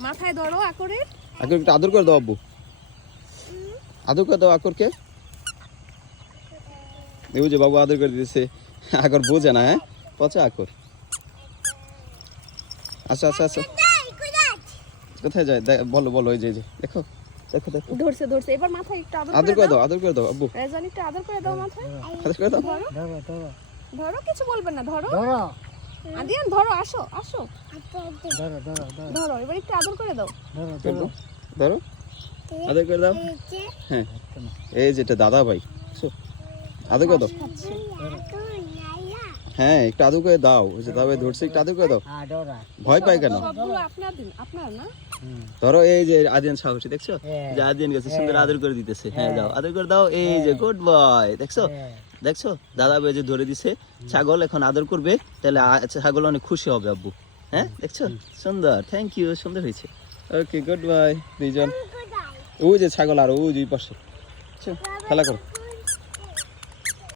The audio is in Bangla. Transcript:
মাথায় ধরো আকরের আকর একটু আদর করে দাও আব্বু। আদর করে দাও আকরকে এই যে বাবু আদর করে দিতেছে। আকর বোঝে না হ্যাঁ? পচা আকর আচ্ছা আচ্ছা আচ্ছা কোথায় যায়? দেখ- বলো বলো ওই যে যে। দেখো দেখো দেখো। ধরছে ধরছে। এবার মাথায় একটু আদর আদর করে দাও আদর করে দাও আব্বু। রেজান একটু আদর করে দাও মাথায়। আদর করে দাও। ধরো। ধরো ধরো ধরো কিছু বলবে না ধরো। ধরো। আদিয়ান ধরো আসো আসো। ধরো ধরো ধরো। ধরো এবার একটু আদর করে দাও। ধরো ধরো। ধরো। আদর করে দাও। হ্যাঁ। এই যেটা দাদা ভাই আদর করে দাও। হ্যাঁ একটু আদর করে দাও। ওই যে দাদা ধরছে একটু আদর করে দাও। হ্যাঁ ধরো ভয় পাই কেন? সবগুলো আপনার দিন আপনার না? ধরো এই যে আদিয়ান সাহসী দেখছ? হ্যাঁ। যে আদিয়ান গেছে সুন্দর আদর করে দিতেছে। হ্যাঁ দাও আদর করে দাও। এই যে গুড বয় দেখছ? হ্যাঁ। দেখছ? দাদা বেজে যে ধরে দিছে ছাগল এখন আদর করবে তাহলে ছাগল অনেক খুশি হবে আব্বু। হ্যাঁ দেখছ? সুন্দর থ্যাংক ইউ সুন্দর হয়েছে। ওকে গুড বাই দুইজন। ও যে ছাগল আর ওই যে ওই পাশে খেলা করো।